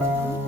Música